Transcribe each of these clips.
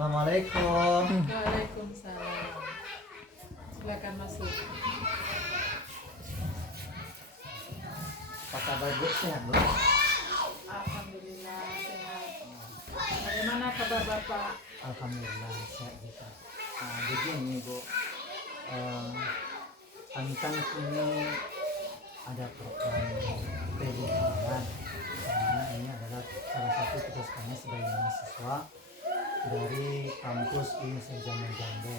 Assalamualaikum. Waalaikumsalam. Silakan masuk. Apa kabar Bu? Sehat Bu? Alhamdulillah sehat. Bagaimana kabar Bapak? Alhamdulillah sehat juga. Nah, begini Bu, kami kan ini ada program pendidikan. Karena ini adalah salah satu tugas kami sebagai mahasiswa dari kampus Universitas Jambe.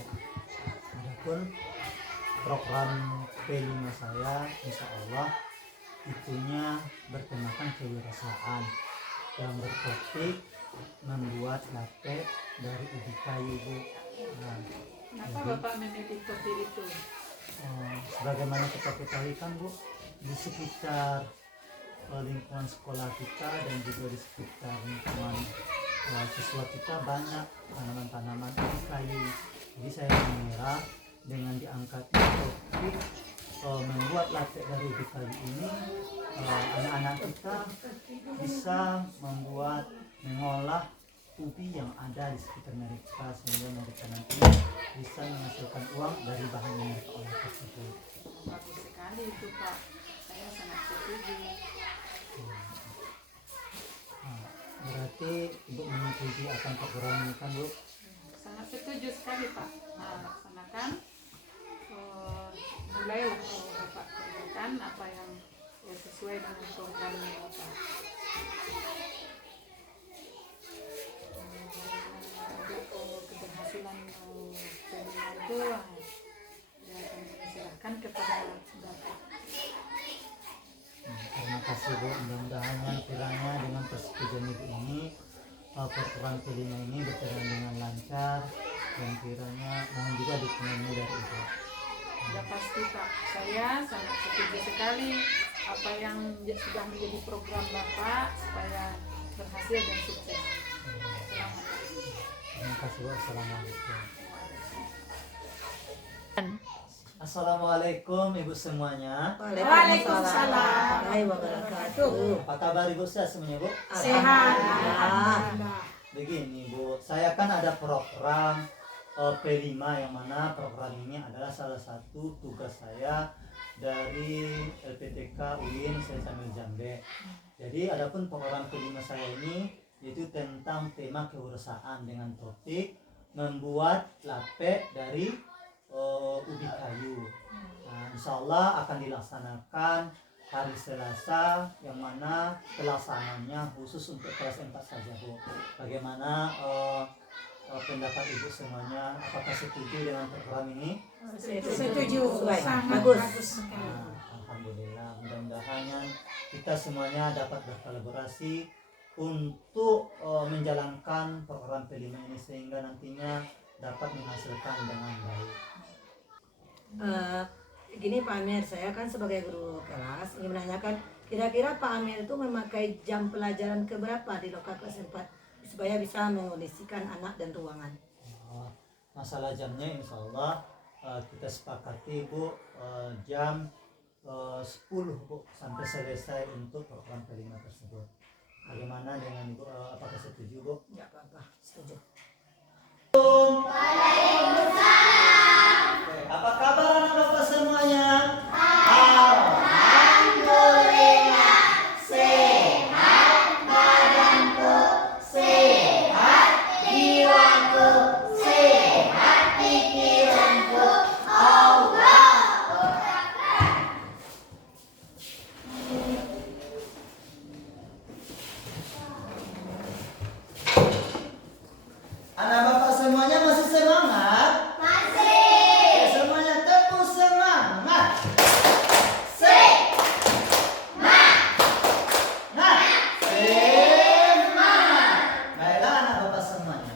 Adapun program P5 saya, insya Allah itunya bertemakan kewirausahaan yang bertopik membuat latte dari ubi kayu Bu. Nah, Kenapa jadi, Bapak memilih topik itu? sebagaimana kita ketahui kan Bu, di sekitar lingkungan sekolah kita dan juga di sekitar lingkungan siswa kita banyak tanaman-tanaman ubi kayu. Jadi saya mengira dengan diangkatnya topik membuat latte dari ubi kayu ini, anak-anak kita bisa mengolah ubi yang ada di sekitar mereka sehingga mereka nanti bisa menghasilkan uang dari bahan yang mereka olah tersebut. Bagus sekali itu Pak. Saya sangat setuju. Nah, berarti Ibu menyetujui akan program ini kan Bu? Sangat setuju sekali Pak. Nah, laksanakan. Mulailah Bapak kerjakan apa yang sesuai dengan programnya Bapak. Untuk keberhasilan seminar itu ya kami serahkan kepada Bapak. Terima kasih Bu, mudah-mudahan kiranya dengan persetujuan Ibu ini program P5 ini berjalan dengan lancar dan kiranya mohon juga dukungannya dari Ibu. Sudah pasti Pak, saya sangat setuju sekali apa yang sudah menjadi program Bapak supaya berhasil dan sukses. Selamat. Terima kasih Bu. Assalamualaikum. Assalamualaikum Ibu semuanya. Waalaikumsalam warahmatullahi wabarakatuh. Apa kabar Ibu semuanya Bu? Sehat. Begini Bu, saya kan ada program P5 yang mana program ini adalah salah satu tugas saya dari LPTK UIN Sambil Jambe. Jadi adapun program P5 saya ini yaitu tentang tema kewirausahaan dengan topik membuat latte dari ubi kayu. Nah, insya Allah akan dilaksanakan hari Selasa yang mana pelaksananya khusus untuk kelas 4 saja Bu. Bagaimana pendapat Ibu semuanya, apakah setuju dengan program ini? Setuju. Sangat Bagus. Nah, alhamdulillah, mudah-mudahan kita semuanya dapat berkolaborasi untuk menjalankan program P5 ini sehingga nantinya dapat menghasilkan dengan baik. Gini Pak Amir, saya kan sebagai guru kelas ingin menanyakan kira-kira Pak Amir itu memakai jam pelajaran keberapa di lokal kelas 4 supaya bisa mengondisikan anak dan ruangan. Masalah jamnya insya Allah kita sepakati Bu, jam 10 Bu sampai selesai untuk program P5 tersebut. Bagaimana dengan Ibu, apakah setuju Bu? Ya apa-apa, setuju. Apa kabar anak bapak semuanya? Alhamdulillah sehat badanku, sehat jiwaku, sehat pikiranku. Allah. Anak bapak semuanya masih semangat? Semuanya tepuk semangat. Semangat. Baiklah anak bapak semuanya.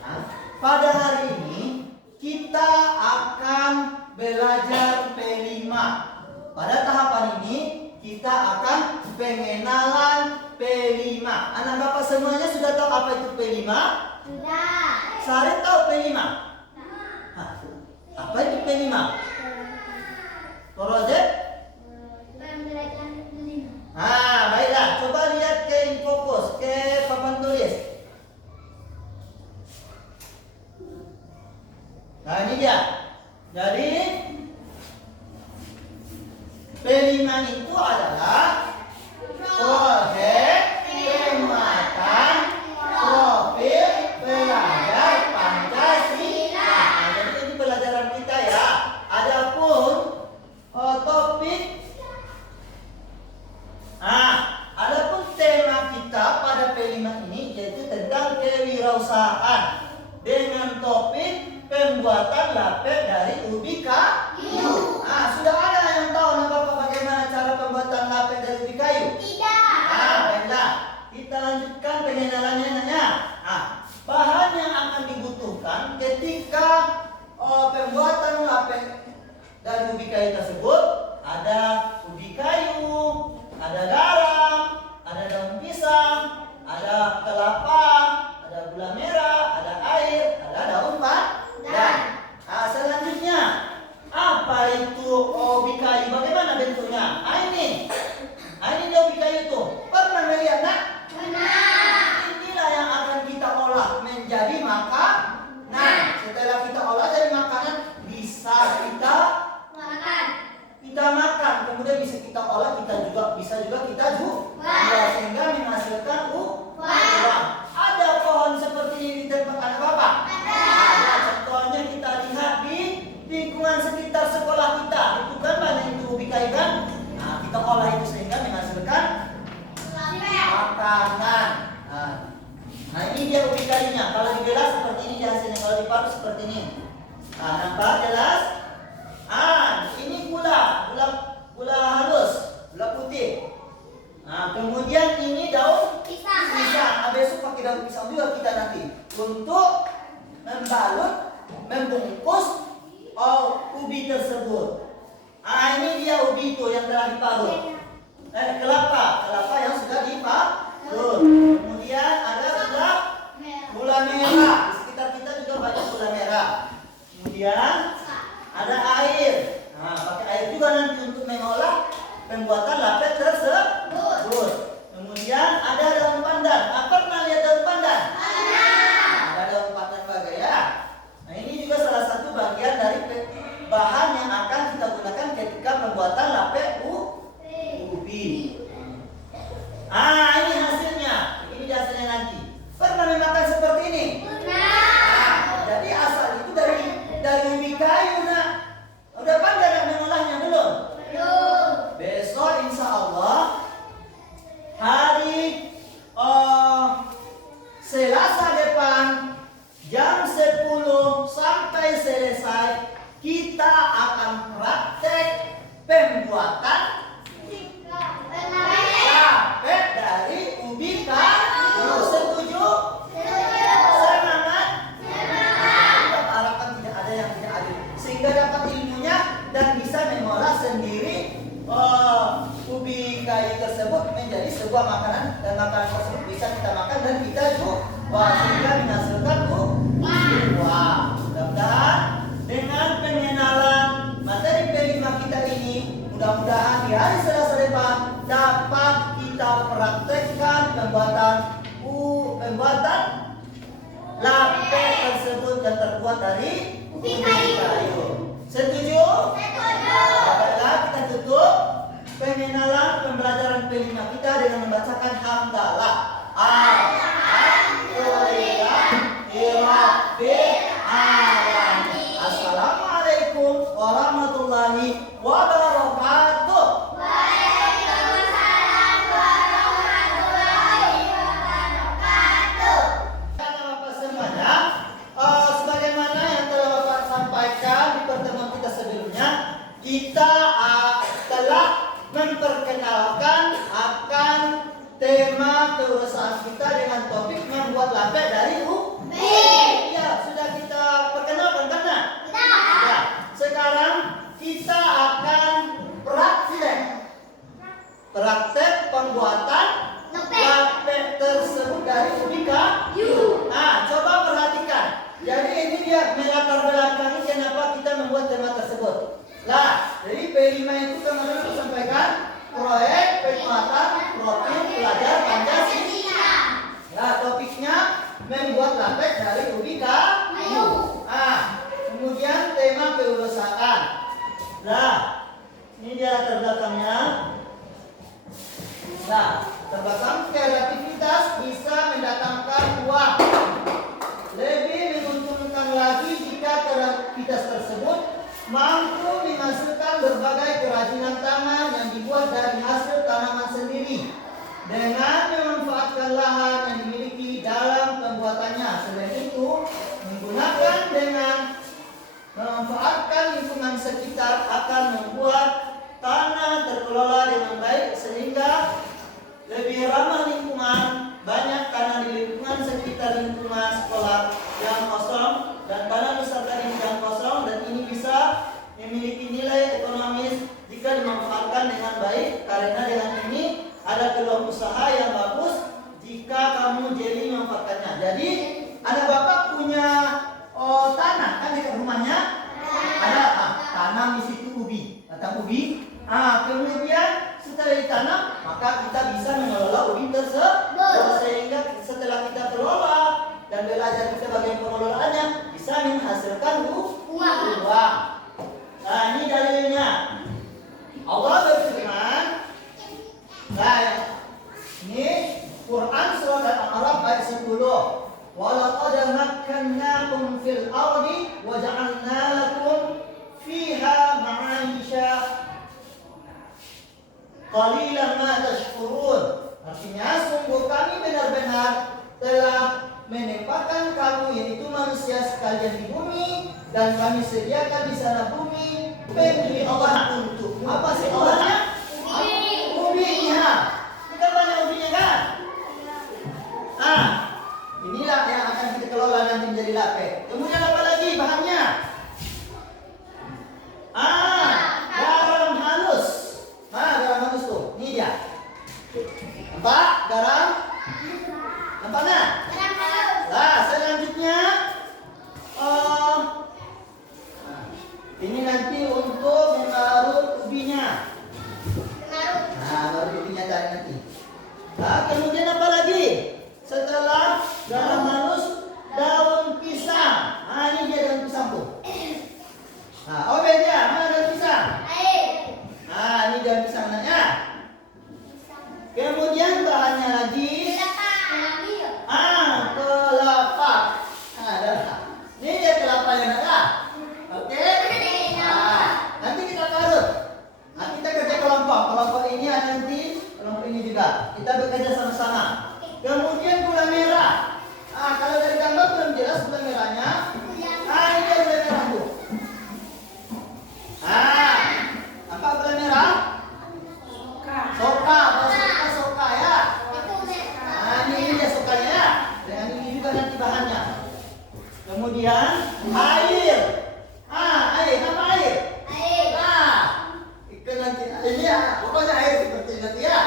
Pada hari ini kita akan belajar P5. Pada tahapan ini kita akan pengenalan P5. Anak bapak semuanya sudah tahu apa itu P5? Sudah. Sarip tahu P5? Apa itu P5? Project? Baiklah, coba lihat ke fokus, ke papan tulis. Nah ini dia. Jadi P5 itu adalah proyek penguatan profil belajar Pancasila. Nah, jadi ini pelajaran kita ya. Adapun topik, adapun tema kita pada P5 ini yaitu tentang kewirausahaan dengan topik pembuatan lapel dari ubi kayu. Sudah ada yang tahu Bapak bagaimana cara pembuatan lapel dari ubi kayu? Tidak. Baiklah, kita lanjutkan pengenalannya. Bahan yang akan dibutuhkan ketika pembuatan lapel dari ubi kayu tersebut ada ubi kayu, ada garam, ada daun pisang, ada kelapa, ada gula merah, ada air, ada daun pandan. Selanjutnya apa itu ubi kayu? Bagaimana bentuknya? Ini dia ubi kayu itu. Pernah melihat nak? Inilah yang akan kita olah menjadi makanan. Setelah kita olah jadi makanan bisa kita makan, kemudian bisa kita olah, bisa juga kita jual sehingga menghasilkan uang. Ada pohon seperti ini di tempat anak Bapak? Ada. Contohnya kita lihat di lingkungan sekitar sekolah kita. Itu kan banyak itu ubi kayu kan? Kita olah itu sehingga menghasilkan makanan. Ini dia ubi kayunya. Kalau dibelah seperti ini hasilnya, kalau diparut seperti ini. Nampak jelas? Ini gula halus, gula putih. Kemudian ini daun pisang. Besok pakai daun pisang juga kita nanti untuk membalut, membungkus ubi tersebut. Ini dia ubi itu yang telah diparut. Kelapa yang sudah diparut. Kemudian ada gula merah. Di sekitar kita juga banyak gula merah. Kemudian ada air. Pakai air juga nanti untuk mengolah pembuatan lapel tersebut. Kemudian ada daun pandan. Pernah lihat daun pandan? Ada daun pandan bagai ya. Ini juga salah satu bagian dari bahan yang akan kita gunakan ketika pembuatan lapel ubi. Ini hasilnya. Ini hasilnya nanti. Pernah memakan seperti ini? Jadi asal itu dari ubi kayu nak. Udah pandai mengolahnya belum? Besok insya Allah hari Selasa depan jam 10 sampai selesai kita akan praktek pembuatan lapel dari ubi kayu. Setuju? Semangat? Kita harapkan tidak ada yang tidak adil sehingga dapat ilmunya dan bisa mengolah sendiri ubi kayu tersebut menjadi sebuah makanan, dan makanan tersebut bisa kita makan dan kita jual sehingga menghasilkan uang. Mudah-mudahan dengan pengenalan materi P5 kita ini, mudah-mudahan di hari Selasa depan dapat kita praktekkan pembuatan lapel tersebut yang terbuat dari ubi kayu. Setuju? Baiklah, kita tutup pengenalan pembelajaran P5 kita dengan membacakan hamdalah. Assalamualaikum warahmatullahi wabarakatuh. Waalaikumsalam warahmatullahi wabarakatuh. Bapak semuanya, sebagaimana yang telah Bapak sampaikan di pertemuan kita sebelumnya, kita telah memperkenalkan akan tema lagi jika kita tersebut mampu menghasilkan berbagai kerajinan tangan yang dibuat dari hasil tanaman sendiri dengan memanfaatkan lahan yang dimiliki dalam pembuatannya. Selain itu, menggunakan dengan memanfaatkan lingkungan sekitar akan membuat tanah terkelola dengan baik sehingga lebih ramah lingkungan. Banyak tanah di lingkungan sekitar lingkungan sekolah yang kosong dan tanah wisata yang kosong, dan ini bisa memiliki nilai ekonomis jika dimanfaatkan dengan baik, karena dengan ini ada peluang usaha yang bagus jika kamu jeli memanfaatkannya. Jadi ada bapak punya tanah kan di rumahnya, ada tanam di situ ubi, batang ubi. Kemudian setelah ditanam, maka kita bisa mengelola ubi tersebut, sehingga setelah kita kelola dan belajar kita bagaimana pengelolaannya, bisa menghasilkan uang. Nah, ini dalilnya. Allah berfirman, nah ini Quran surat Al-A'raf ayat 10. Walaqad makkannakum fil ardi wa ja'alna lakum fiha ma'aisha qalilan ma tashkurun. Artinya sungguh kami benar-benar telah menempatkan kamu, yaitu manusia sekalian, di bumi, dan kami sediakan di sana bumi bagi Allah untuk apa sih Allahnya? Ubinya. Kita banyak ubinya kan? Inilah yang akan kita kelola nanti menjadi lape. Kemudian apa lagi bahannya? Garam halus. Garam halus tuh. Ini dia. Nampak garam? Nampak nak? Nah, selanjutnya ini nanti untuk mengarut ubinya. Baru ubinya cari nanti. Kemudian apa lagi? Setelah garam halus, daun pisang. Ini dia daun pisang tuh. Dia mana daun pisang? Ini daun pisang namanya. Kemudian bahannya lagi kelapa. Ini dia kelapa yang ada. Oke. Nanti kita parut. Kita kerja kelompok ini ada nanti, kelompok ini juga. Kita bekerja sama-sama. Kemudian gula merah. Kalau dari gambar belum jelas gula merahnya. Ini dia gula merah tuh. Apa gula merah? Soka ya. Ini dia sokanya ya. Dan ini juga nanti bahannya. Kemudian air. Air apa air? Ikan nanti ini ya. Pokoknya air seperti nanti ya.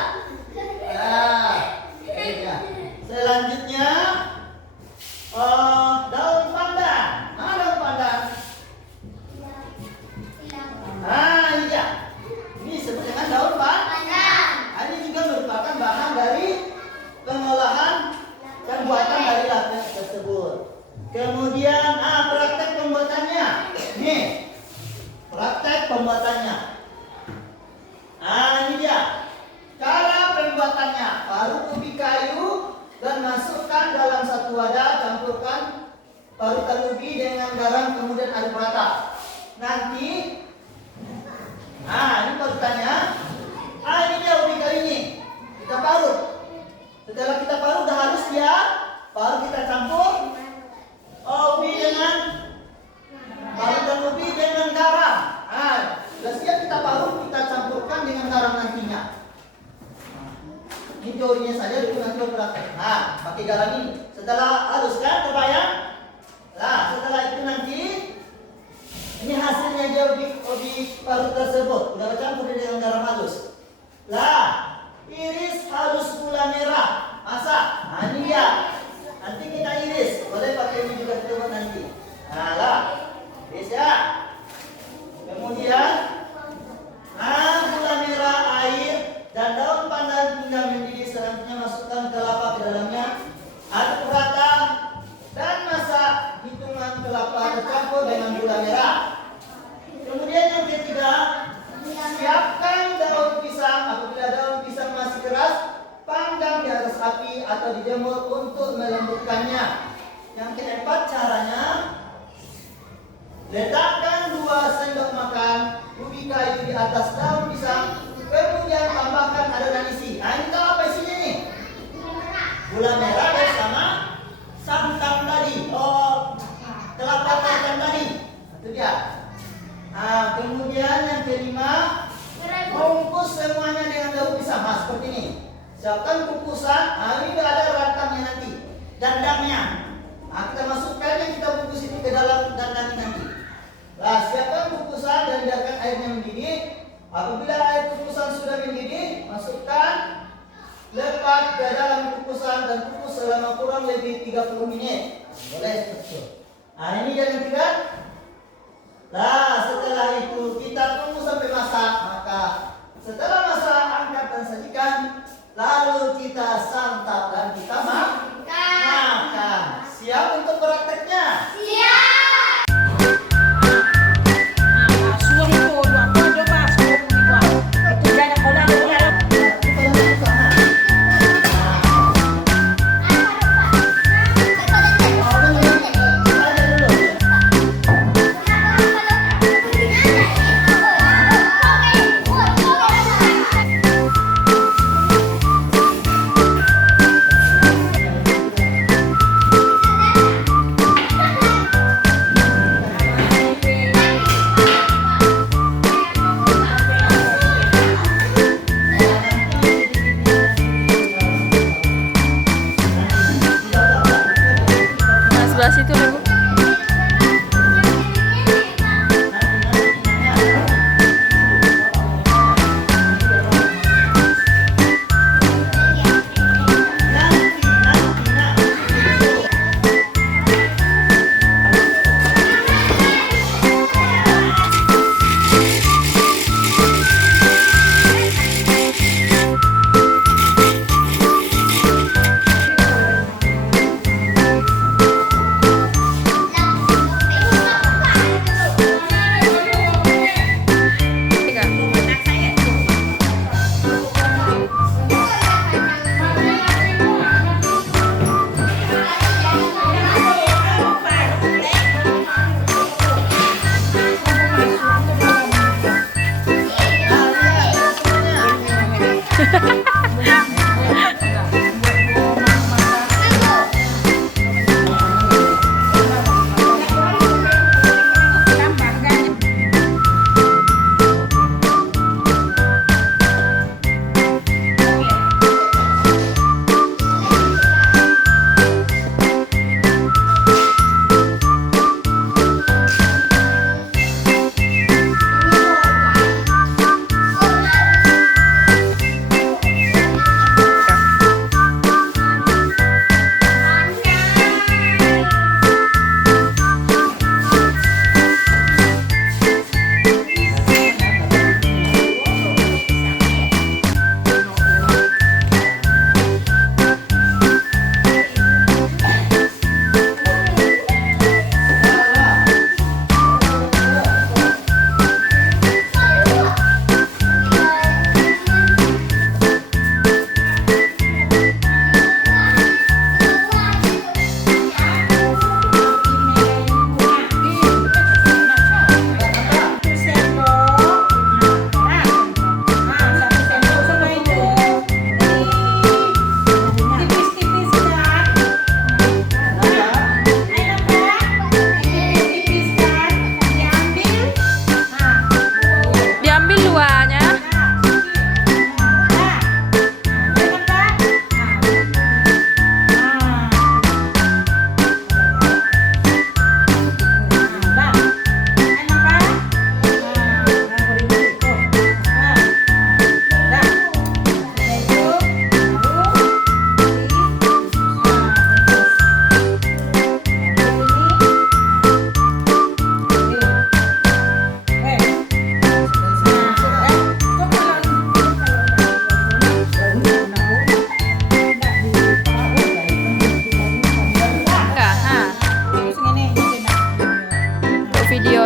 Selanjutnya daun pandan. Daun pandan. Ini dia. Ini disebut dengan daun pandan. Ini juga merupakan bahan dari pengolahan pembuatan dari lape tersebut. Kemudian praktek pembuatannya. Nih, praktek pembuatannya. Ini dia. Cara pembuatannya, parut ubi kayu dan masukkan dalam satu wadah, campurkan parutan ubi dengan garam, kemudian aduk rata. Nanti, ini parutannya. Ini dia ubi kayu ini. Kita parut. Setelah kita parut udah halus dia, baru kita campur ubi dengan parutan ubi dengan garam. Sudah siap kita parut, kita campurkan dengan garam nantinya. Ini teorinya saja, dulu nanti berpraktek. Pakai garam ini. Setelah halus kan, terbayang? Setelah itu nanti ini hasilnya dia ubi parut tersebut. Udah bercampur dengan garam halus. Iris halus gula merah. Masak. Ini dia. Nanti kita iris. Boleh pakai ini juga kita buat nanti. Iris ya. Kemudian gula merah, air, dan daun pandan hingga mendidih. Selanjutnya masukkan kelapa ke dalamnya, aduk rata dan masak. Hitungan kelapa tercampur dengan gula merah. Kemudian yang ketiga, siapkan Letakkan 2 sendok makan ubi kayu di atas daun pisang. Kemudian tambahkan adonan isi. Nah, ini tahu apa isinya nih? Gula merah bersama santan tadi. Oh, kelapa tartan tadi. Itu dia. Nah, kemudian yang kelima, bungkus semuanya dengan daun pisang. Nah, seperti ini. Siapkan kukusan. Nah, ini udah ada rantangnya nanti. Dandangnya. Nah, kita masukkan yang kita bungkus ini ke dalam dandang nanti. Nah, siapkan kukusan dan biarkan airnya mendidih. Apabila air kukusan sudah mendidih, masukkan lepat ke dalam kukusan dan kukus selama kurang lebih 30 menit. Boleh betul. Nah, ini jangan tidak. Nah, setelah itu kita tunggu sampai masak. Maka setelah masak, angkat dan sajikan. Lalu kita santap dan kita makan. Siap untuk prakteknya? Sebelah situ deh, Bu.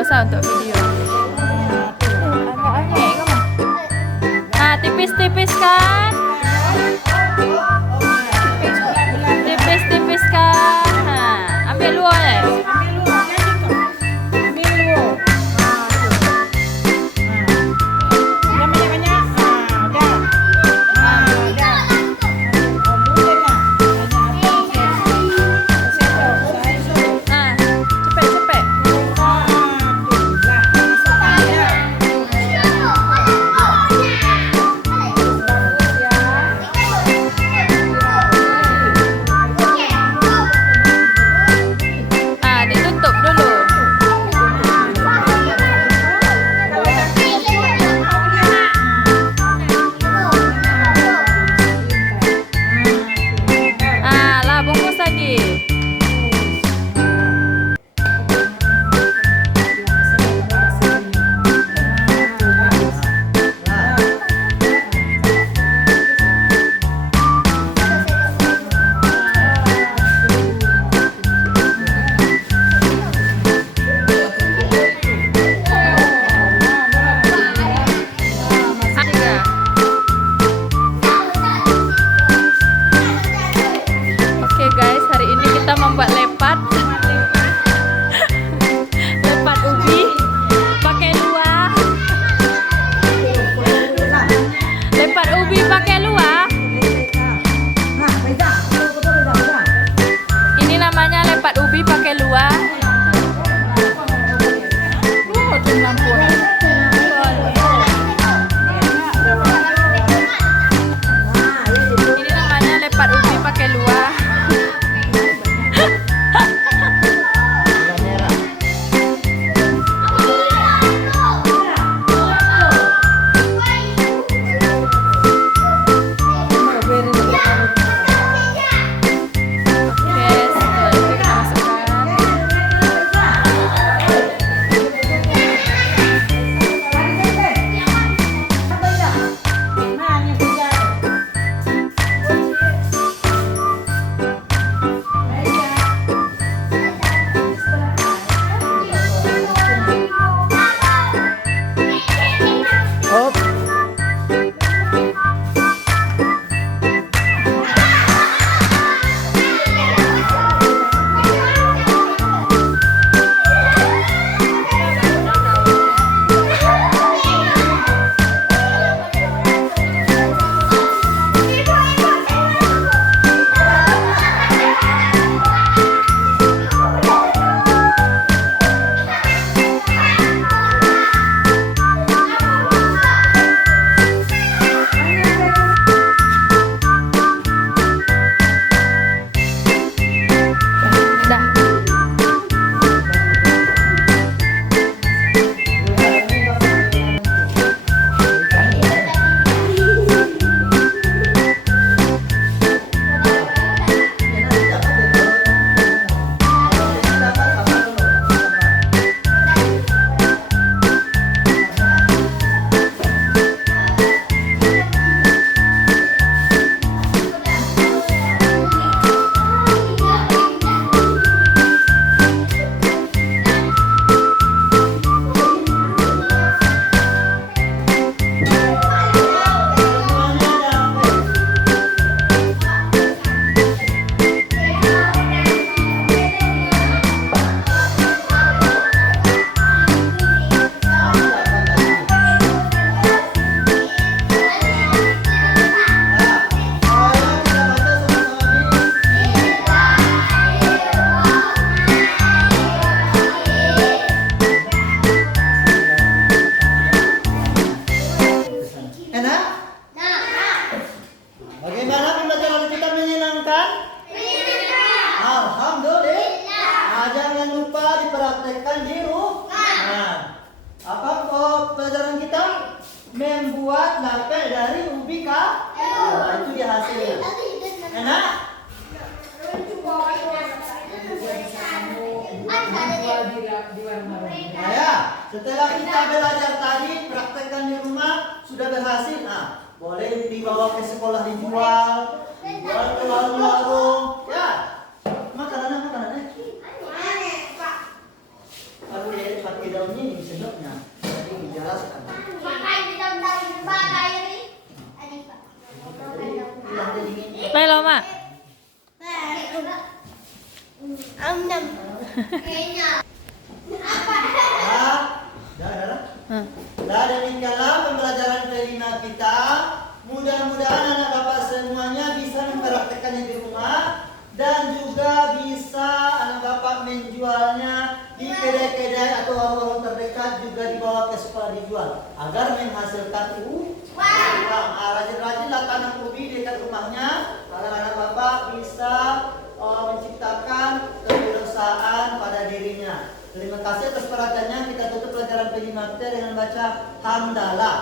Sa untuk video. Agak-agak kamu. Nah, tipis-tipis kan? Tipis-tipis kan? Nah, ambil luar ya. Ambil luar. praktekkan di rumah. Nah, apa pelajaran kita? Membuat lapel dari ubi kayu. Nah, itu dia hasilnya. Enak? Nah, ya, setelah kita belajar tadi, praktekkan di rumah, sudah berhasil. Nah, boleh dibawa ke sekolah dijual ke warung-warung. Ya, makanannya. Kalau dia pakai daunnya ini sedapnya. Jadi dijelaskan. Lelo, Mak. Nah, demikianlah pembelajaran kelima kita. Mudah-mudahan anak bapak semuanya bisa mempraktekannya di rumah dan juga bisa anak bapak menjualnya di kedai-kedai atau warung-warung terdekat, juga dibawa ke sekolah dijual agar menghasilkan uang. Rajin-rajinlah tanam ubi di dekat rumahnya agar anak bapak bisa menciptakan kewirausahaan pada dirinya. Terima kasih atas perhatiannya. Kita tutup pelajaran kelima kita dengan baca hamdalah.